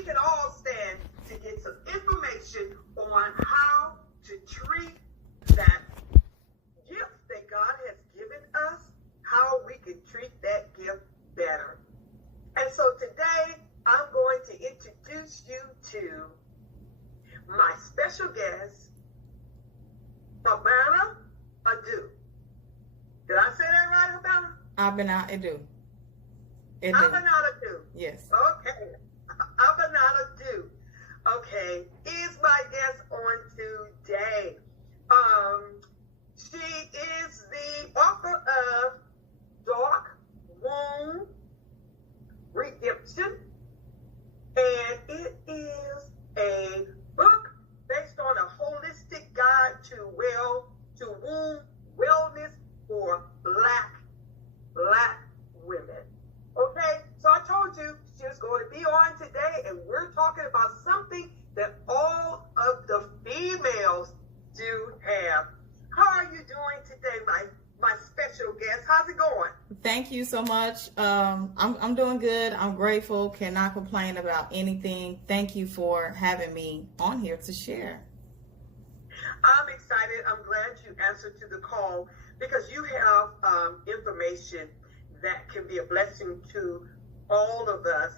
we can all stand to get some information on how to treat that gift that God has given us, how we can treat that gift better. And so today, I'm going to introduce you to my special guest, Abena. Did I say that right, Abena? Abena, Abena. Yes. Okay. Abena. Okay. Is my guest on today. She is the author of Dark Womb Redemption. And it is a book based on a holistic guide to womb wellness for black women. Okay, so I told you she was going to be on today, and we're talking about something that all of the females do have. How are you doing today, my special guest? How's it going? Thank you so much. I'm doing good. I'm grateful. Cannot complain about anything. Thank you for having me on here to share. I'm excited. I'm glad you answered to the call because you have information that can be a blessing to all of us,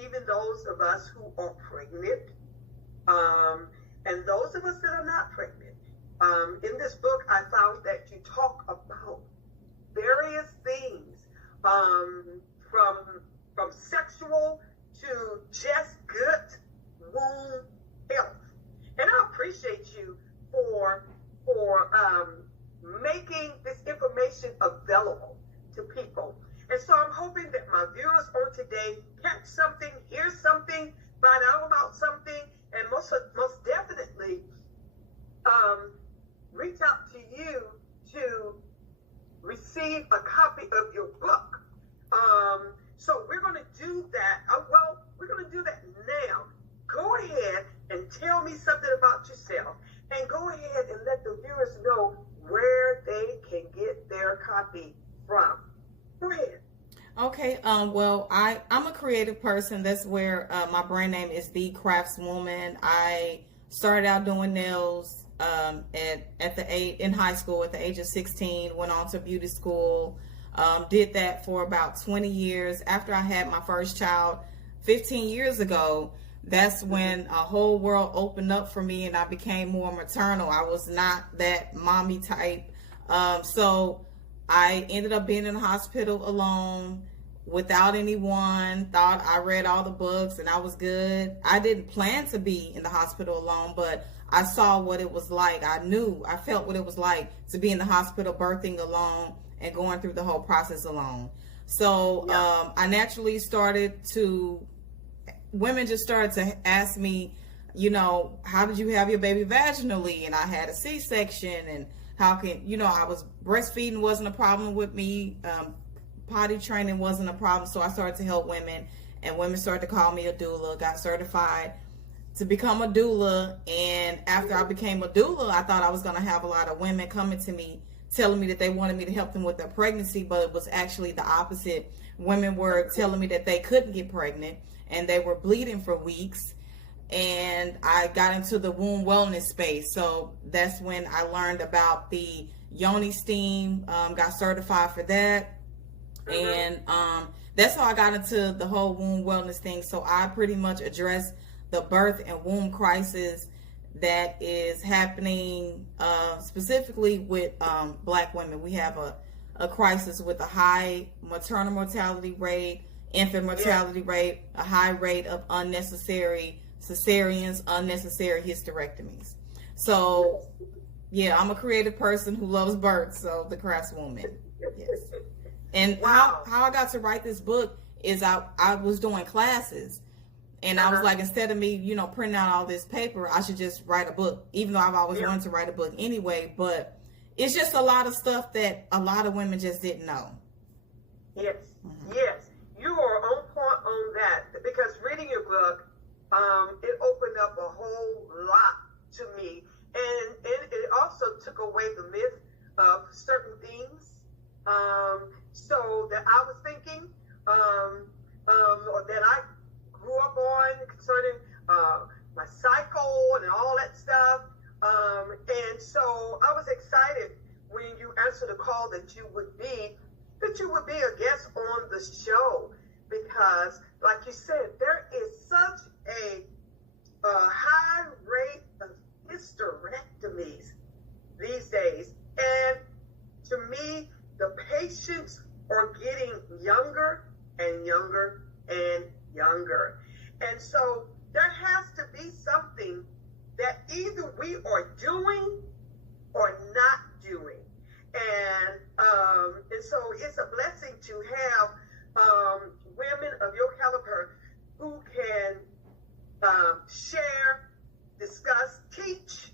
even those of us who are pregnant, and those of us that are not pregnant. In this book, I found that you talk about various things, from sexual to just good womb health. And I appreciate you for making this information available to people. And so I'm hoping that my viewers on today catch something, hear something, find out about something, and most definitely reach out to you to receive a copy of your book. So we're going to do that. We're going to do that now. Go ahead and tell me something about yourself, and go ahead and let the viewers know where they can get their copy from. Go ahead. Okay. Well, I'm a creative person. That's where my brand name is The CraftsWombman. I started out doing nails in high school at the age of 16. Went on to beauty school. Did that for about 20 years. After I had my first child 15 years ago, that's when a whole world opened up for me and I became more maternal. I was not that mommy type. So I ended up being in the hospital alone without anyone. Thought I read all the books and I was good. I didn't plan to be in the hospital alone, but I saw what it was like. I felt what it was like to be in the hospital birthing alone and going through the whole process alone. So I naturally women just started to ask me, how did you have your baby vaginally? And I had a C-section, and how can, I was breastfeeding wasn't a problem with me. Potty training wasn't a problem. So I started to help women, and women started to call me a doula, got certified to become a doula. And after I became a doula, I thought I was going to have a lot of women coming to me, telling me that they wanted me to help them with their pregnancy, but it was actually the opposite. Women were telling me that they couldn't get pregnant and they were bleeding for weeks. And I got into the womb wellness space. So that's when I learned about the yoni steam, got certified for that. And that's how I got into the whole womb wellness thing. So I pretty much address the birth and womb crisis that is happening specifically with black women. We have a crisis with a high maternal mortality rate, infant mortality rate, a high rate of unnecessary cesareans, unnecessary hysterectomies. So, yeah, I'm a creative person who loves birth, so the CraftsWombman. Yes. And how I got to write this book is I was doing classes. And I was like, instead of me, printing out all this paper, I should just write a book, even though I've always wanted to write a book anyway. But it's just a lot of stuff that a lot of women just didn't know. Yes, yes. You are on point on that, because reading your book, it opened up a whole lot to me. And it also took away the myth of certain things. So that I was thinking, or that I that you would be a guest on the show, because like you said, there is such a high rate of hysterectomies these days. And to me, the patients are getting younger and younger and younger. And so there has to be something that either we are doing or not doing. And so it's a blessing to have women of your caliber who can share, discuss, teach,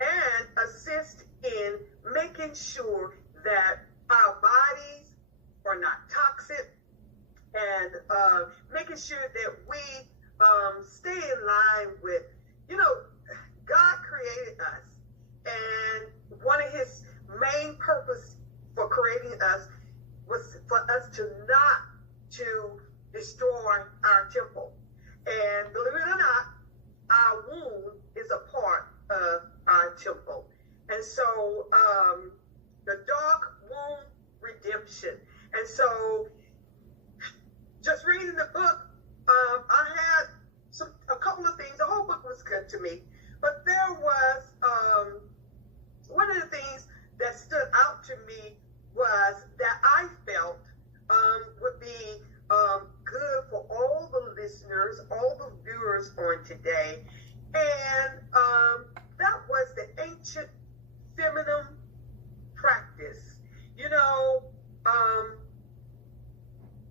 and assist in making sure that our bodies are not toxic, and making sure that we stay in line with, God created us, and one of his main purpose for creating us was for us to not to destroy our temple. And believe it or not, our womb is a part of our temple. And so the dark womb redemption. And so just reading the book, I had a couple of things. The whole book was good to me, but there was one of the things that stood out to me was that I felt would be good for all the listeners, all the viewers on today, and that was the ancient feminine practice.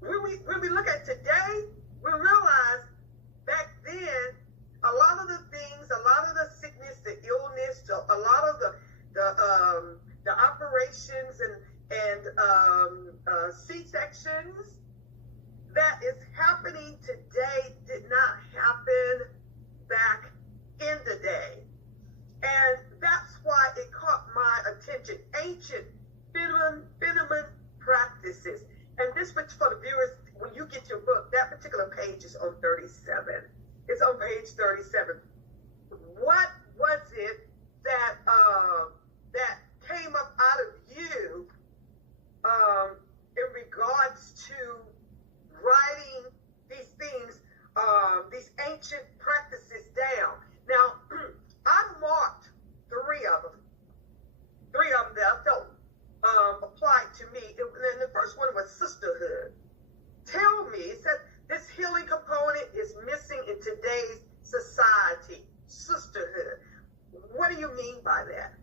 When we look at today, we realize back then a lot of the things, a lot of the sickness, the illness, a lot of the operations and C-sections that is happening today did not happen back in the day. And that's why it caught my attention. Ancient feminine practices. And this, for the viewers, when you get your book, that particular page is on 37. It's on page 37. What was it that came up out of you in regards to writing these things, these ancient practices down? Now, I marked three of them that I felt applied to me. And the first one was sisterhood. Tell me, it said this healing component is missing in today's society. Sisterhood. What do you mean by that?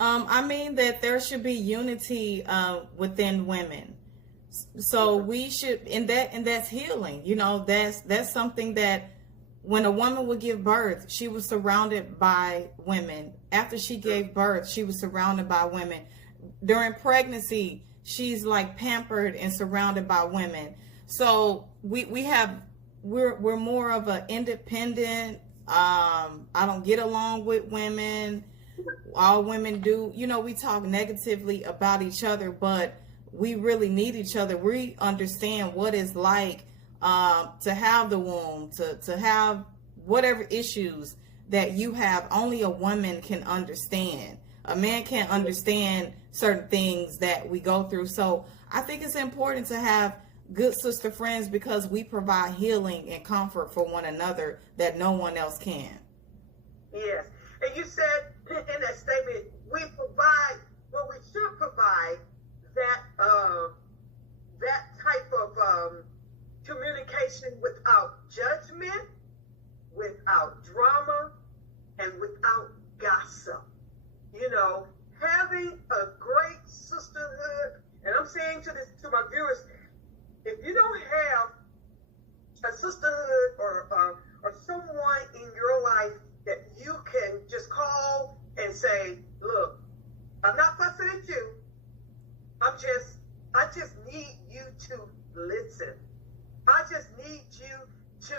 I mean that there should be unity within women. So we should, and that's healing. That's something that when a woman would give birth, she was surrounded by women. After she gave birth, she was surrounded by women. During pregnancy, she's like pampered and surrounded by women. So we're more of an independent. I don't get along with women. All women do, we talk negatively about each other, but we really need each other. We understand what it's like to have the womb, to have whatever issues that you have. Only a woman can understand. A man can't understand certain things that we go through. So I think it's important to have good sister friends because we provide healing and comfort for one another that no one else can. Yes. And you said in that statement, we should provide that type of communication without judgment, without drama, and without gossip. Having a great sisterhood, and I'm saying to my viewers, if you don't have a sisterhood or someone in your life that you can just call and say, look, I'm not fussing at you. I just need you to listen. I just need you to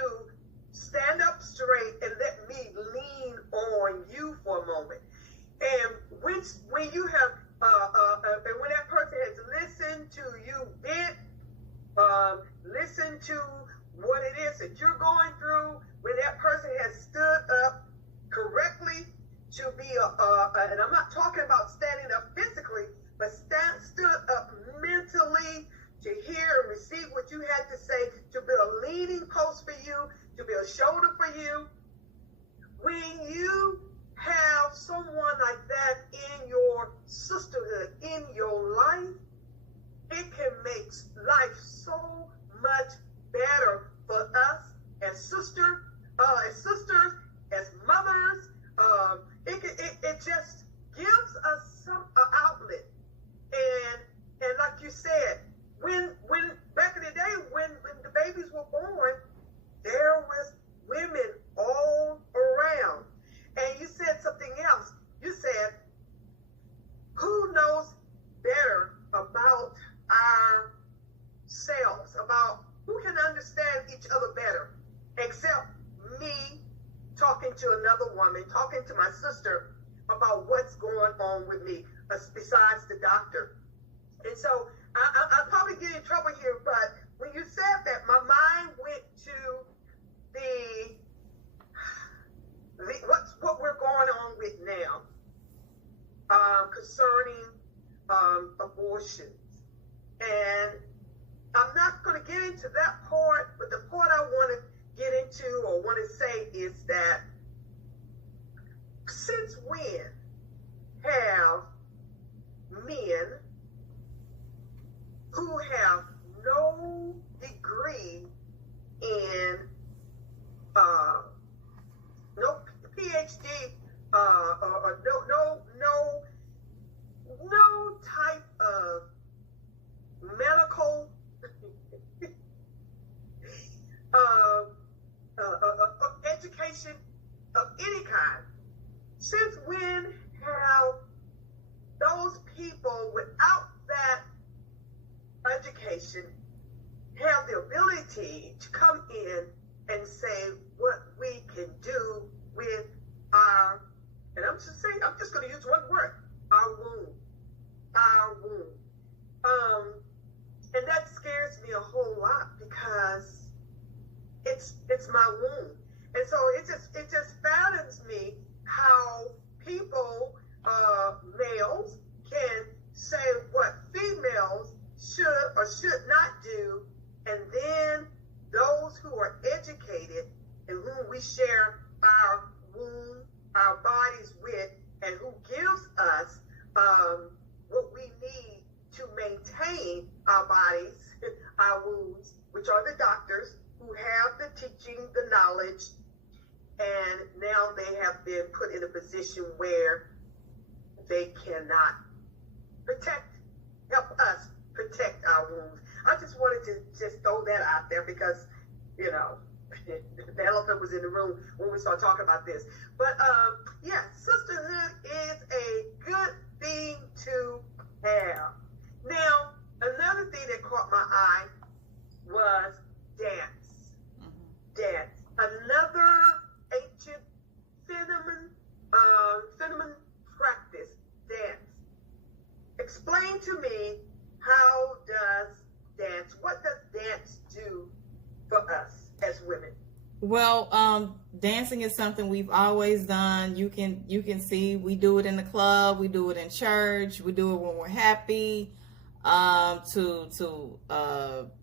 stand up straight and let me lean on you for a moment. And when you have, and when that person has listened to you vent, listen to what it is that you're going through, when that person has stood up correctly to be and I'm not talking about standing up physically, but stood up mentally to hear and receive what you had to say, to be a leaning post for you, to be a shoulder for you. When you have someone like that in your sisterhood, in your life, it can make life so much better for us as sisters, as mothers. It just gives us some outlet. And like you said, when back in the day when the babies were born, there was women all around. And you said something else. You said, who knows better about ourselves, about who can understand each other better, except me talking to another woman, talking to my sister about what's going on with me, besides the doctor. And so I'll probably get in trouble here, but when you said that, my mind went to what we're going on with now concerning abortions. And I'm not going to get into that part, but the part I want to get into or want to say is that since when have men who have no degree in no PhD or no type of medical education of any kind, since when have those people without that education have the ability to come in and say what we can do with our, and I'm just going to use one word, our womb. And that scares me a whole lot because it's my womb. And so it just fathers me how people, males, can say what females should or should not do, and then those who are educated and whom we share our womb, our bodies with, and who gives us what we need to maintain our bodies, our wombs, which are the doctors who have the teaching, the knowledge, and now they have been put in a position where they cannot help us protect our wombs. I just wanted to just throw that out there because, you know, the elephant was in the room when we started talking about this. But yeah, sisterhood is a good thing to have. Now, another thing that caught my eye was dance. Mm-hmm. Dance. Another ancient phenomenon practice, dance. Explain to me, how does dance, what does dance do for us as women? Well, dancing is something we've always done. You can see we do it in the club, we do it in church, we do it when we're happy, to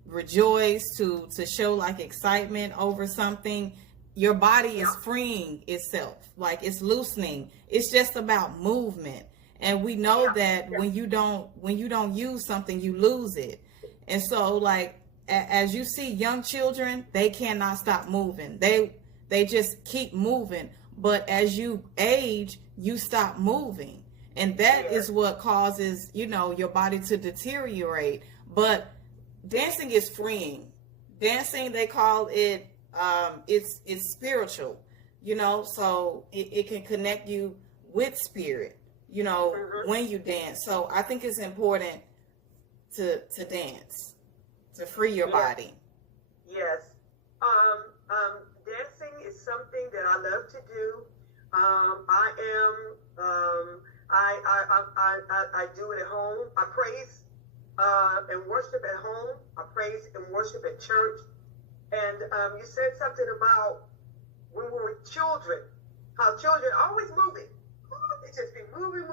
rejoice, to show like excitement over something. Your body is freeing itself, like it's loosening. It's just about movement. And we know that when you don't use something, you lose it. And so like, as you see young children, they cannot stop moving. They just keep moving. But as you age, you stop moving. And that is what causes, your body to deteriorate. But dancing is freeing. Dancing, they call it, it's spiritual, so it can connect you with spirit, when you dance. So I think it's important to dance, to free your body. Yes. Dancing is something that I love to do. I do it at home. I praise and worship at home. I praise and worship at church. And you said something about when we were children, how children are always moving. They just be moving.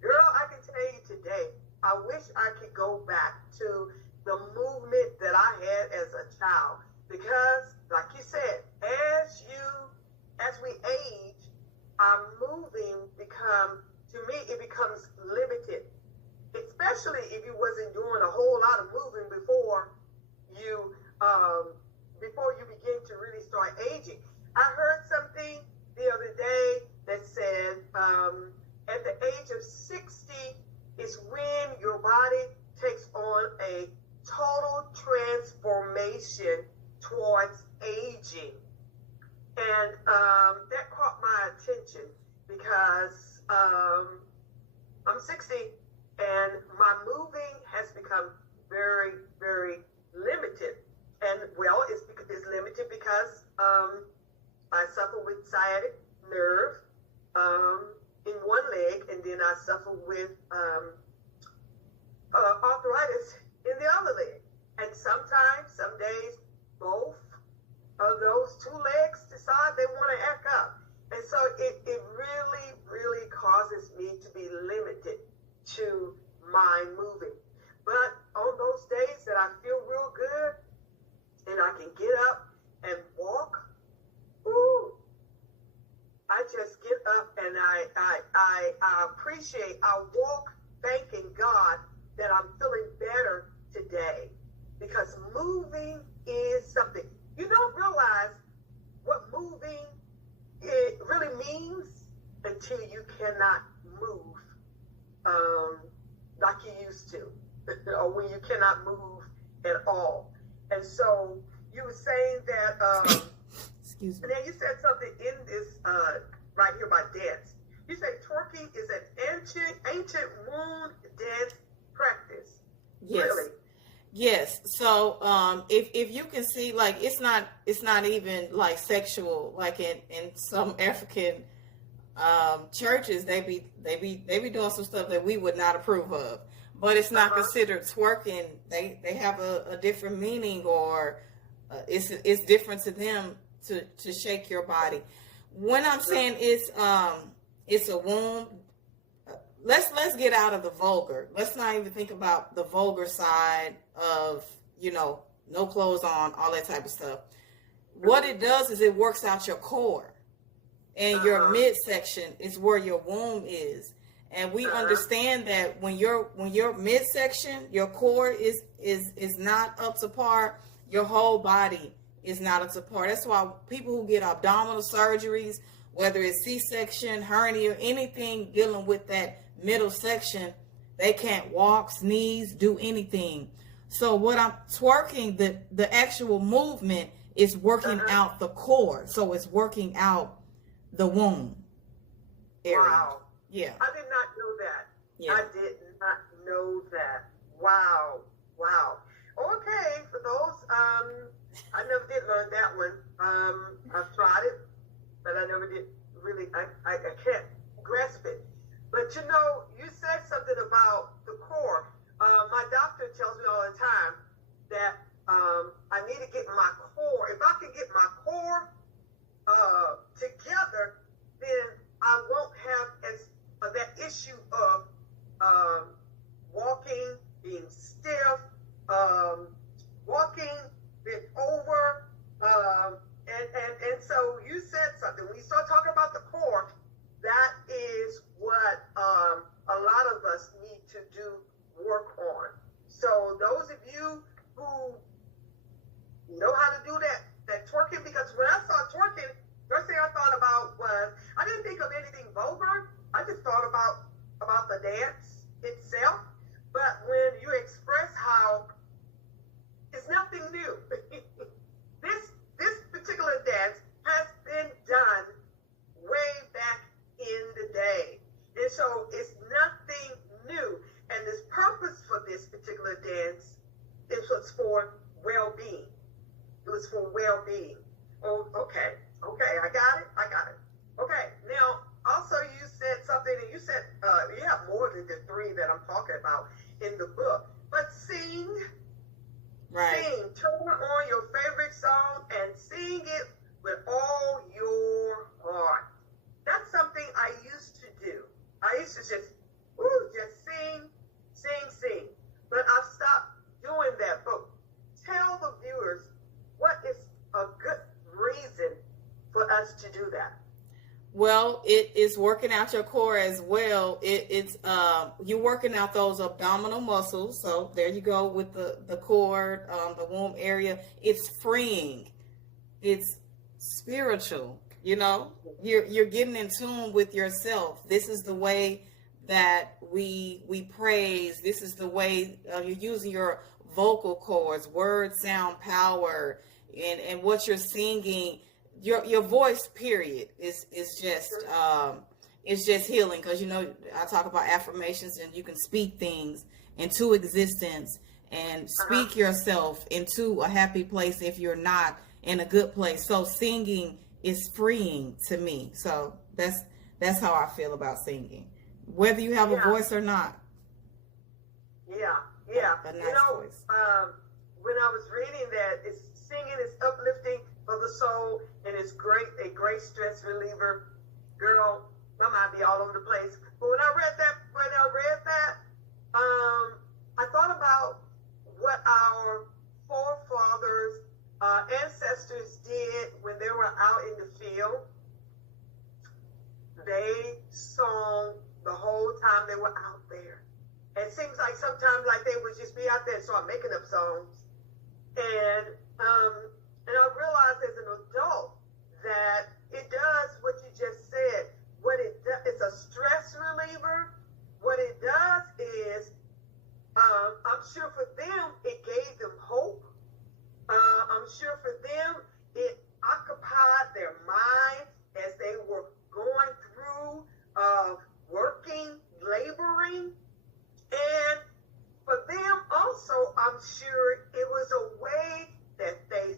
Girl, I can tell you today, I wish I could go back to the movement that I had as a child. Because, like you said, as we age, our moving to me, it becomes limited. Especially if you wasn't doing a whole lot of moving you, before you begin to really start aging. I heard something the other day that said, at the age of 60 is when your body takes on a total transformation towards aging. And that caught my attention because I'm 60 and my moving has become very, very limited. And well, it's limited because I suffer with sciatic nerve in one leg, and then I suffer with arthritis in the other leg. And sometimes, some days, both of those two legs decide they want to act up. And so it really, really causes me to be limited to my moving. But on those days that I feel real good and I can get up and walk, ooh, I just get up and I appreciate, I walk thanking God that I'm feeling better today, because moving is something. You don't realize what moving it really means until you cannot move like you used to, or when you cannot move at all. And so you were saying that, excuse me. and then you said something in this right here about dance. You said twerking is an ancient womb dance practice. Yes. Really? Yes. So if you can see, like, it's not even like sexual, like in some African churches, they be doing some stuff that we would not approve of, but it's not considered twerking. They have a different meaning, or it's different to them to shake your body. When I'm saying it's a womb, let's get out of the vulgar. Let's not even think about the vulgar side of, no clothes on, all that type of stuff. What it does is it works out your core, and your midsection is where your womb is. And we understand that when your midsection, your core is not up to par, your whole body is not up to par. That's why people who get abdominal surgeries, whether it's C-section, hernia, anything dealing with that middle section, they can't walk, sneeze, do anything. So what I'm twerking, the actual movement is working out the core. So it's working out the womb area. Wow. Yeah. I did not know that. Yeah. I did not know that. Wow. Wow. Okay, for those, I never did learn that one. I've tried it, but I never did really, I can't grasp it. But you said something about the core. My doctor tells me all the time that I need to get my core. If I can get my core together, then I won't have that issue of walking, being stiff, walking bent over, and so you said something. When you start talking about the core, that is what a lot of us need to do work on. So those of you who know how to do that twerking, because when I saw twerking, first thing I thought about was, I didn't think of anything vulgar. I just thought about the dance itself. But when you express how it's nothing new, this particular dance has been done way back in the day. And so it's nothing new. And this purpose for this particular dance, it was for well-being. It was for well-being. Oh, okay. Okay, I got it. Okay, now, also you said something, and you said you have more than the three that I'm talking about in the book. But sing. Right. Sing. Turn on your favorite song and sing it with all your heart. That's something I used to do. I used to just, to do that? Well, it is working out your core as well. It's you're working out those abdominal muscles. So there you go with the core, the womb area. It's freeing. It's spiritual. You know, you're getting in tune with yourself. This is the way that we praise. This is the way you're using your vocal cords, word, sound, power, and what you're singing. Your voice, period, is just healing, because you know I talk about affirmations, and you can speak things into existence and speak yourself into a happy place if you're not in a good place. So singing is freeing to me. So that's how I feel about singing, whether you have a voice or not. Yeah. A nice voice. When I was reading that, singing is uplifting for the soul, and it's a great stress reliever. Girl, my mind be all over the place. But when I read that, I thought about what our forefathers, ancestors did when they were out in the field. They sung the whole time they were out there. It seems like sometimes like they would just be out there and start making up songs. And I realized as an adult that it does what you just said. It's a stress reliever. What it does is, I'm sure for them, it gave them hope. I'm sure for them, it occupied their mind as they were going through, working, laboring. And for them also, I'm sure it was a way that they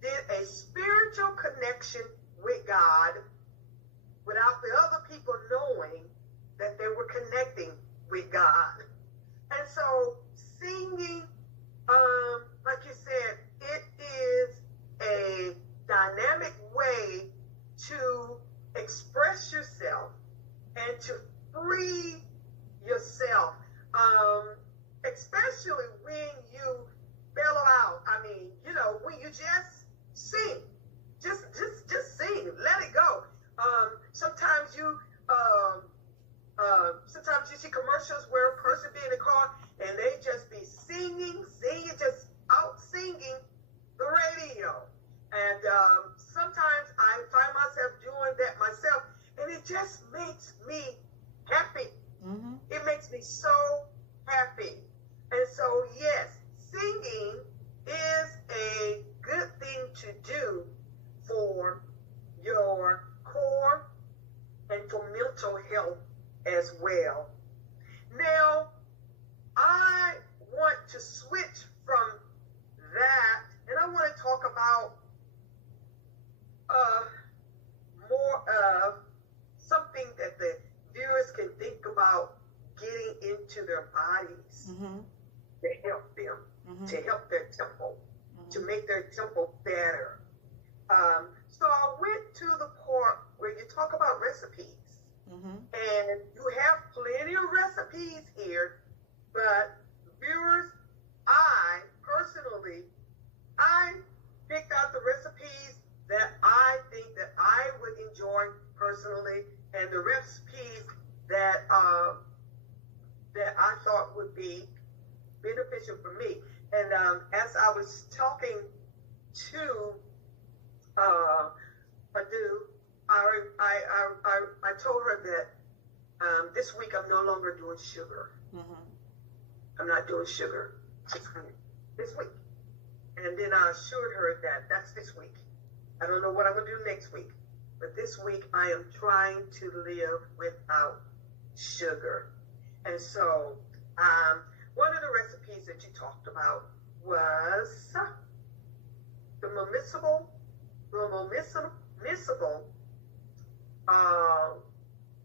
did a spiritual connection with God without the other people knowing that they were connecting with God. And so singing, like you said, it is a dynamic way to express yourself and to free yourself, especially when you bellow out. I mean, you know, when you just sing, just sing, let it go. Sometimes you see commercials where a person be in the car and they just be singing, just out singing the radio. And sometimes I find myself doing that myself, and it just makes me happy. Mm-hmm. It makes me so happy. And so, yes, singing is a good thing to do for your core and for mental health as well. Now, I want to switch from that, and I want to talk about more of something that the viewers can think about getting into their bodies to help them, to help their temple, to make their temple better. So I went to the part where you talk about recipes. And you have plenty of recipes here, but viewers, I picked out the recipes that I think that I would enjoy personally, and the recipes that I thought would be beneficial for me. And as I was talking to Adu, I told her that this week I'm no longer doing sugar. I'm not doing sugar this week. And then I assured her that that's this week. I don't know what I'm going to do next week. But this week I am trying to live without sugar. And so one of the recipes that you talked about was the permissible,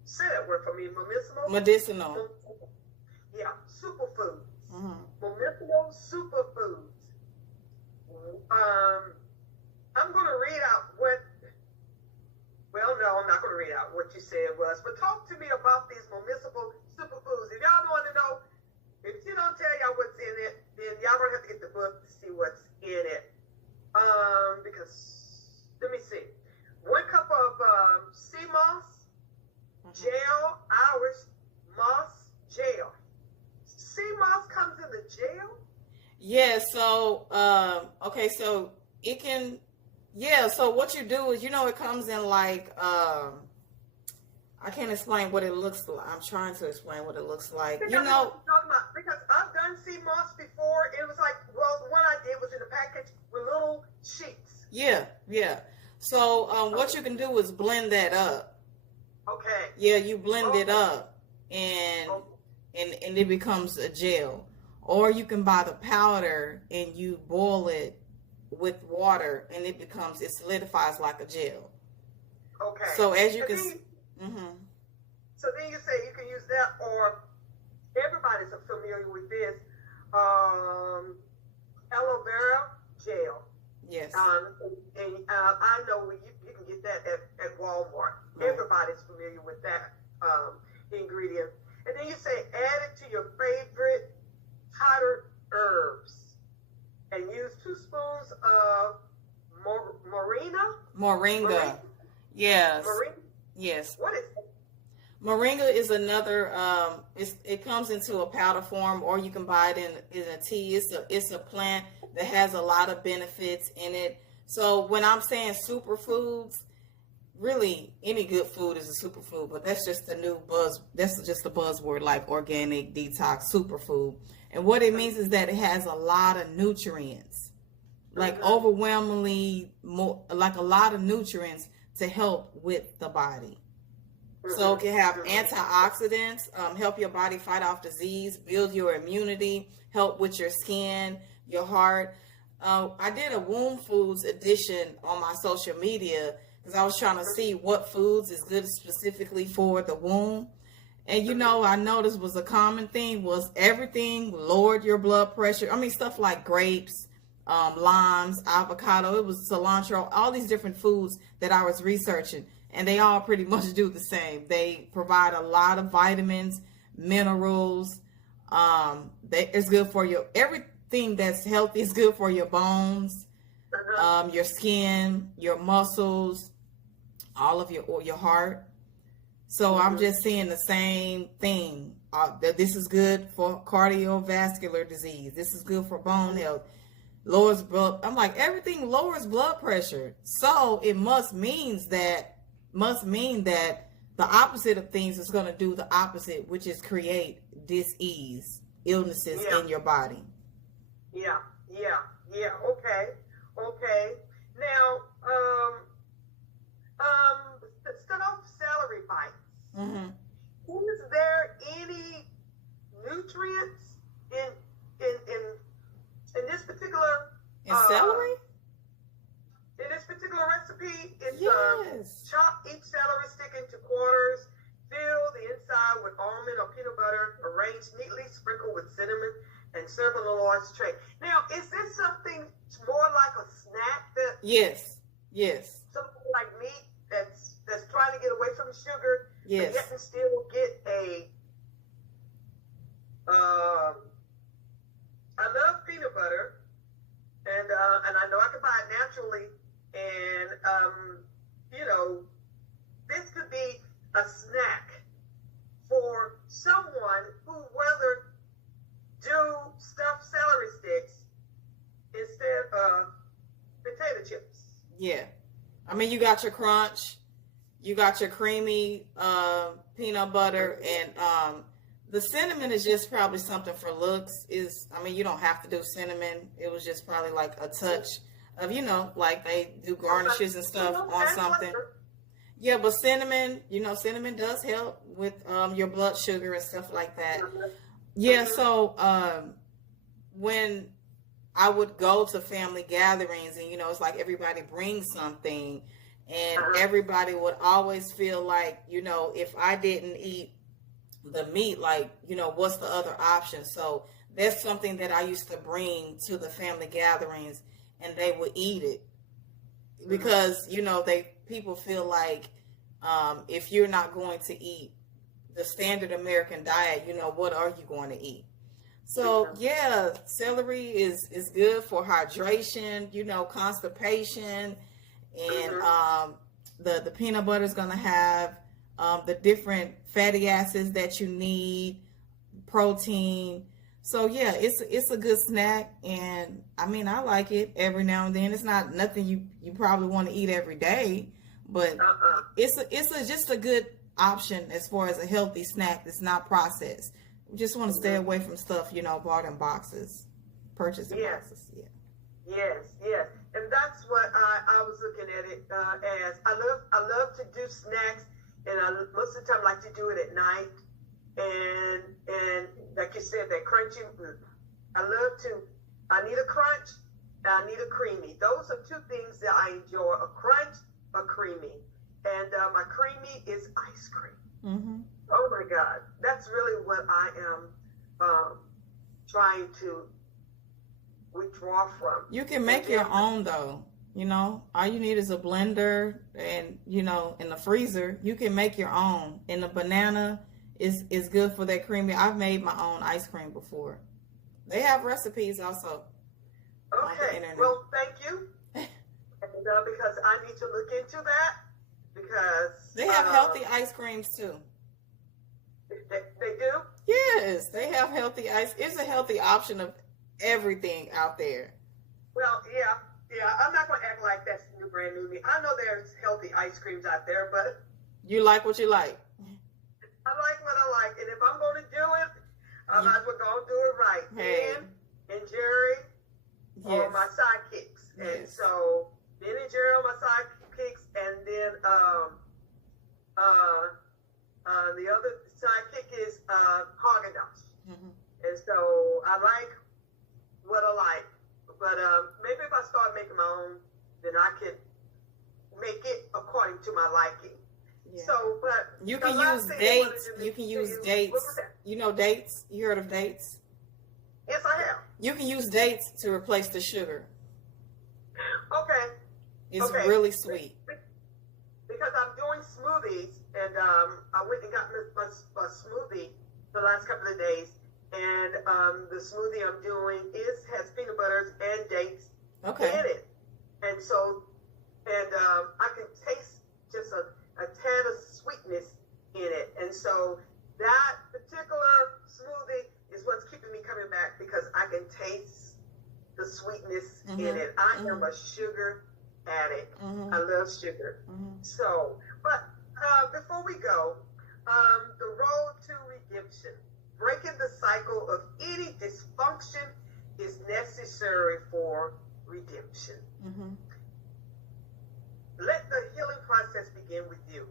say that word for me, medicinal. Yeah, superfoods. Medicinal superfoods. I'm going to read out no, I'm not going to read out what you said was, but talk to me about these medicinal superfoods. If y'all want to know, if you don't tell y'all what's in it, then y'all going to have to get the book to see what's in it. Because, let me see. 1 cup of sea moss, gel, Irish moss gel. Sea moss comes in the gel? Yeah, so okay, so it can, yeah, so what you do is, it comes in like I can't explain what it looks like. I'm trying to explain what it looks like. Because I've done sea moss before. It was like, well, the one I did was in a package with little sheets. Yeah, yeah. So what you can do is blend that up. Okay. Yeah, you blend it up and it becomes a gel. Or you can buy the powder and you boil it with water and it solidifies like a gel. Okay. So as you can So then you say you can use that, or everybody's familiar with this, aloe vera gel. Yes. And I know you can get that at Walmart. Right. Everybody's familiar with that ingredient. And then you say add it to your favorite powdered herbs and use 2 spoons of moringa. Yes. Moringa. Yes. What is it? Moringa is another. It comes into a powder form, or you can buy it in a tea. It's a plant that has a lot of benefits in it. So when I'm saying superfoods, really any good food is a superfood, but that's just the new buzz. That's just the buzzword, like organic, detox, superfood. And what it means is that it has a lot of nutrients, like overwhelmingly more, like a lot of nutrients to help with the body. So it can have antioxidants, help your body fight off disease, build your immunity, help with your skin, your heart. I did a womb foods edition on my social media because I was trying to see what foods is good specifically for the womb. And, I noticed was a common thing was everything lowered your blood pressure. I mean, stuff like grapes, limes, avocado, it was cilantro, all these different foods that I was researching. And they all pretty much do the same. They provide a lot of vitamins, minerals. It's good for everything that's healthy is good for your bones, your skin, your muscles, all of your heart. So I'm just seeing the same thing. That this is good for cardiovascular disease. This is good for bone health. Lowers blood. I'm like, everything lowers blood pressure. So it must mean that the opposite of things is going to do the opposite, which is create dis-ease, illnesses in your body. Yeah. Okay. Now, instead of celery bites, is there any nutrients in this particular celery? In this particular recipe, it's yes. Chop each celery stick into quarters, fill the inside with almond or peanut butter, arrange neatly, sprinkle with cinnamon, and serve on a large tray. Now, is this something more like a snack that? Yes. Something like me that's trying to get away from sugar, yes, but yet and still get a. I love peanut butter, and I know I can buy it naturally. And, this could be a snack for someone who rather do stuffed celery sticks instead of potato chips. Yeah. I mean, you got your crunch, you got your creamy peanut butter, and the cinnamon is just probably something for looks. You don't have to do cinnamon. It was just probably like a touch of, like they do garnishes and stuff on something. Yeah, but cinnamon does help with your blood sugar and stuff like that. Yeah, so when I would go to family gatherings and, it's like everybody brings something and everybody would always feel like, if I didn't eat the meat, like, what's the other option? So that's something that I used to bring to the family gatherings, and they would eat it because, people feel like if you're not going to eat the standard American diet, what are you going to eat? So, yeah, celery is good for hydration, constipation, and the peanut butter is going to have the different fatty acids that you need, protein. So yeah, it's a good snack, and I mean, I like it every now and then. It's not nothing you probably want to eat every day, but it's just a good option as far as a healthy snack that's not processed. We just want to stay away from stuff, bought in boxes, purchased in boxes. Yeah. Yes, and that's what I was looking at it as. I love to do snacks, and I most of the time like to do it at night. And like you said, that crunchy. I need a crunch, and I need a creamy. Those are two things that I enjoy: a crunch, a creamy. And my creamy is ice cream. Mm-hmm. Oh my God, that's really what I am trying to withdraw from. You can make your own though. All you need is a blender and in the freezer you can make your own. And the banana is good for that creamy. I've made my own ice cream before. They have recipes also. Okay, well, thank you. And because I need to look into that, because they have healthy ice creams too. They do? Yes, they have healthy ice. It's a healthy option of everything out there. Well, yeah. I'm not going to act like that's brand new to me. I know there's healthy ice creams out there, but you like what you like. I like what I like, and if I'm going to do it, I might as well go and do it right. Hey. Ben and Jerry are my sidekicks, and so Ben and Jerry are my sidekicks, and then the other sidekick is Haagen-Dazs. Mm-hmm. And so I like what I like. But maybe if I start making my own, then I could make it according to my liking. Yeah. So, but you can use dates. You can use dates. You know dates? You heard of dates? Yes, I have. You can use dates to replace the sugar. Okay. It's really sweet. Because I'm doing smoothies, and I went and got my smoothie the last couple of days. And the smoothie I'm doing has peanut butters and dates in it. And so, I can taste just a tad of sweetness in it. And so that particular smoothie is what's keeping me coming back, because I can taste the sweetness in it. I am a sugar addict. I love sugar. So, but before we go, the road to redemption. Breaking the cycle of any dysfunction is necessary for redemption. Let the healing process begin with you.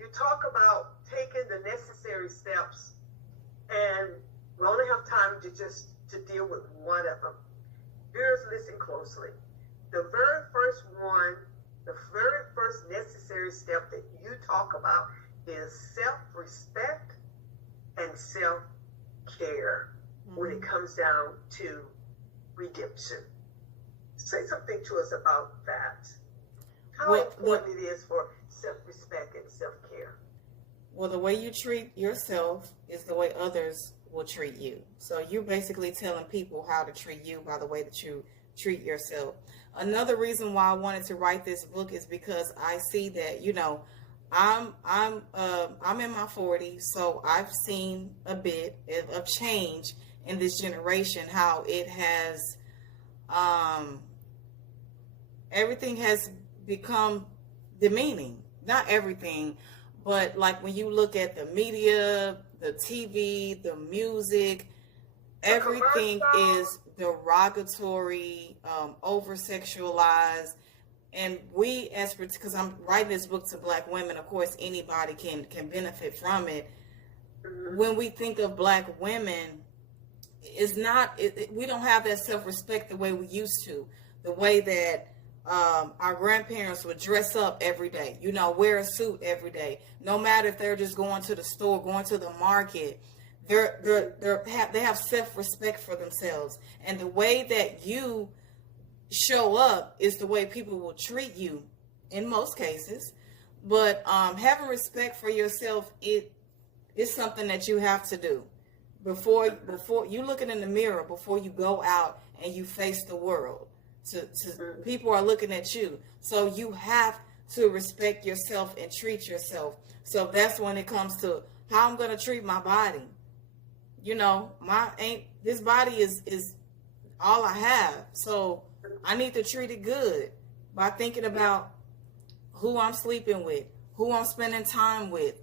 You talk about taking the necessary steps, and we only have time to deal with one of them. Viewers, listen closely. The very first necessary step that you talk about is self-respect and self-care when it comes down to redemption. Say something to us about that. How important it is for self-respect and self-care. Well, the way you treat yourself is the way others will treat you. So you're basically telling people how to treat you by the way that you treat yourself. Another reason why I wanted to write this book is because I see that, I'm in my 40s, so I've seen a bit of change in this generation, how it has, everything has become demeaning. Not everything, but like when you look at the media, the TV, the music, everything is derogatory, over-sexualized. And we, because I'm writing this book to Black women, of course, anybody can benefit from it. When we think of Black women, we don't have that self-respect the way we used to. The way that our grandparents would dress up every day, wear a suit every day. No matter if they're just going to the store, going to the market, they have self-respect for themselves. And the way that you show up is the way people will treat you in most cases. But having respect for yourself, it is something that you have to do before you looking in the mirror, before you go out and you face the world. People are looking at you. So you have to respect yourself and treat yourself. So that's when it comes to how I'm going to treat my body. You know, this body is all I have. So I need to treat it good by thinking about who I'm sleeping with, who I'm spending time with,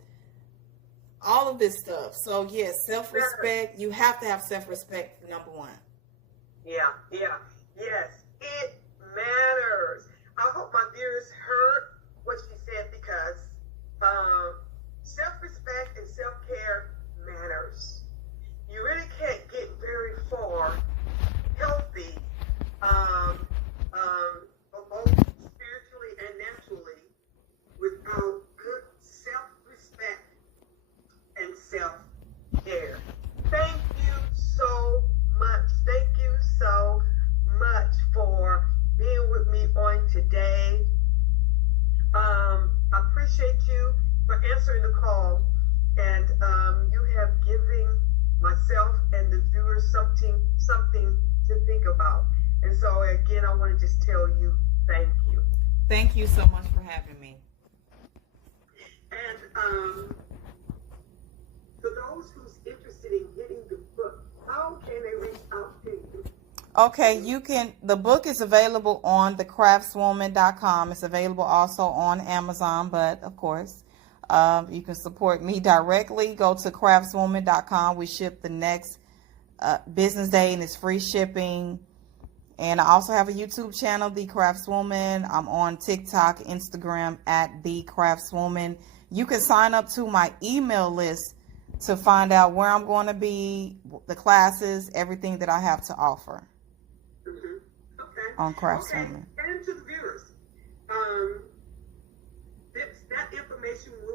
all of this stuff. So yes, self-respect. You have to have self-respect, number one. Yeah, yes, it matters. I hope my viewers heard what she said, because self-respect and self-care matters. You really can't get very far healthy, both spiritually and naturally, without good self-respect and self-care. Thank you so much. Thank you so much for being with me on today. I appreciate you for answering the call, and you have given myself and the viewers something to think about. And so again, I want to just tell you thank you. Thank you so much for having me. And for those who's interested in getting the book, how can they reach out to you? Okay, the book is available on the CraftsWombman.com. It's available also on Amazon, but of course, you can support me directly. Go to CraftsWombman.com. We ship the next business day, and it's free shipping. And I also have a YouTube channel, The CraftsWombman. I'm on TikTok, Instagram at The CraftsWombman. You can sign up to my email list to find out where I'm going to be, the classes, everything that I have to offer. Okay. On CraftsWombman. Okay. And to the viewers, that information will